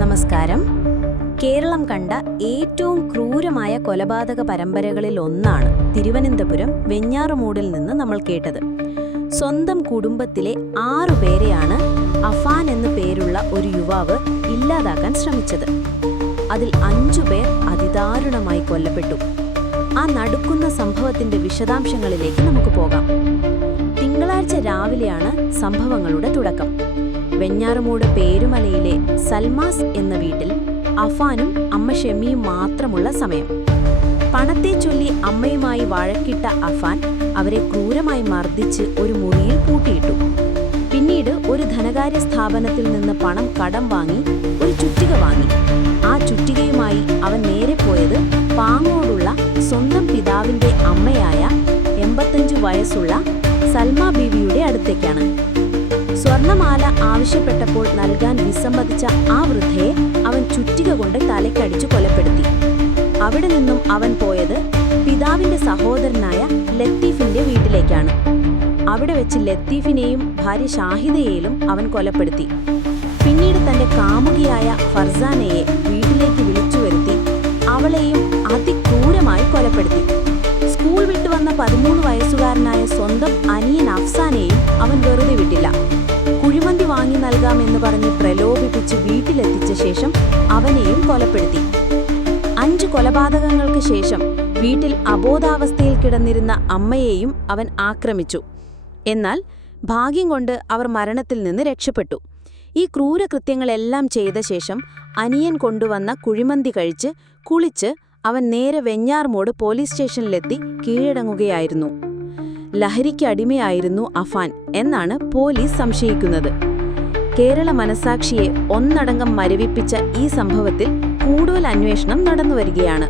നമസ്കാരം. കേരളം കണ്ട ഏറ്റവും ക്രൂരമായ കൊലപാതക പരമ്പരകളിൽ ഒന്നാണ് തിരുവനന്തപുരം വെഞ്ഞാറമൂടിൽ നിന്ന് നമ്മൾ കേട്ടത്. സ്വന്തം കുടുംബത്തിലെ 6 പേരെയാണ് അഫാൻ എന്നു പേരുള്ള ഒരു യുവാവ് ഇല്ലാതാക്കാൻ ശ്രമിച്ചത്. അതിൽ 5 പേർ അതിദാരുണമായി കൊല്ലപ്പെട്ടു. ആ നടുക്കുന്ന സംഭവത്തിന്റെ വിശദാംശങ്ങളിലേക്ക് നമുക്ക് പോകാം. തിങ്കളാഴ്ച രാവിലെയാണ് സംഭവങ്ങളുടെ തുടക്കം. വെഞ്ഞാറമൂട് പേരുമലയിലെ സൽമാസ് എന്ന വീട്ടിൽ അഫാനും അമ്മ ഷെമിയും മാത്രമുള്ള സമയം. പണത്തെ ചൊല്ലി അമ്മയുമായി വഴക്കിട്ട അഫാൻ അവരെ ക്രൂരമായി മർദ്ദിച്ച് ഒരു മുറിയിൽ പൂട്ടിയിട്ടു. പിന്നീട് ഒരു ധനകാര്യ സ്ഥാപനത്തിൽ നിന്ന് പണം കടം വാങ്ങി ഒരു ചുറ്റിക വാങ്ങി. ആ ചുറ്റികയുമായി അവൻ നേരെ പോയത് പാങ്ങോടുള്ള സ്വന്തം പിതാവിന്റെ അമ്മയായ 85 വയസ്സുള്ള സൽമ ബീവിയുടെ അടുത്തേക്കാണ്. സ്വർണമാല ആവശ്യപ്പെട്ടപ്പോൾ നൽകാൻ വിസമ്മതിച്ച ആ വൃദ്ധയെ അവൻ ചുറ്റിക കൊണ്ട് തലക്കടിച്ചു കൊലപ്പെടുത്തി. അവിടെ നിന്നും അവൻ പോയത് പിതാവിന്റെ സഹോദരനായ ലത്തീഫിന്റെ വീട്ടിലേക്കാണ്. അവിടെ വെച്ച് ലത്തീഫിനെയും ഭാര്യ ഷാഹിദയെയും അവൻ കൊലപ്പെടുത്തി. പിന്നീട് തന്റെ കാമുകിയായ ഫർസാനയെ വീട്ടിലേക്ക് വിളിച്ചു വരുത്തി അവളെയും അതിക്രൂരമായി കൊലപ്പെടുത്തി. സ്കൂൾ വിട്ടുവന്ന 13 വയസ്സുകാരനായ സ്വന്തം അനിയൻ അഫ്സാനെയും അവൻ വെറുതെ വിട്ടില്ല. കുഴിമന്തി വാങ്ങി നൽകാമെന്ന് പറഞ്ഞ് പ്രലോഭിപ്പിച്ച് വീട്ടിലെത്തിച്ച ശേഷം അവനെയും കൊലപ്പെടുത്തി. 5 കൊലപാതകങ്ങൾക്ക് ശേഷം വീട്ടിൽ അബോധാവസ്ഥയിൽ കിടന്നിരുന്ന അമ്മയെയും അവൻ ആക്രമിച്ചു. എന്നാൽ ഭാഗ്യം കൊണ്ട് അവർ മരണത്തിൽ നിന്ന് രക്ഷപ്പെട്ടു. ഈ ക്രൂരകൃത്യങ്ങളെല്ലാം ചെയ്ത ശേഷം അനിയൻ കൊണ്ടുവന്ന കുഴിമന്തി കഴിച്ച് കുളിച്ച് അവൻ നേരെ വെഞ്ഞാറമൂട് പോലീസ് സ്റ്റേഷനിലെത്തി കീഴടങ്ങുകയായിരുന്നു. ലഹരിക്ക് അടിമയായിരുന്നു അഫാൻ എന്നാണ് പോലീസ് സംശയിക്കുന്നത്. കേരള മനസാക്ഷിയെ ഒന്നടങ്കം മരവിപ്പിച്ച ഈ സംഭവത്തിൽ കൂടുതൽ അന്വേഷണം നടന്നുവരികയാണ്.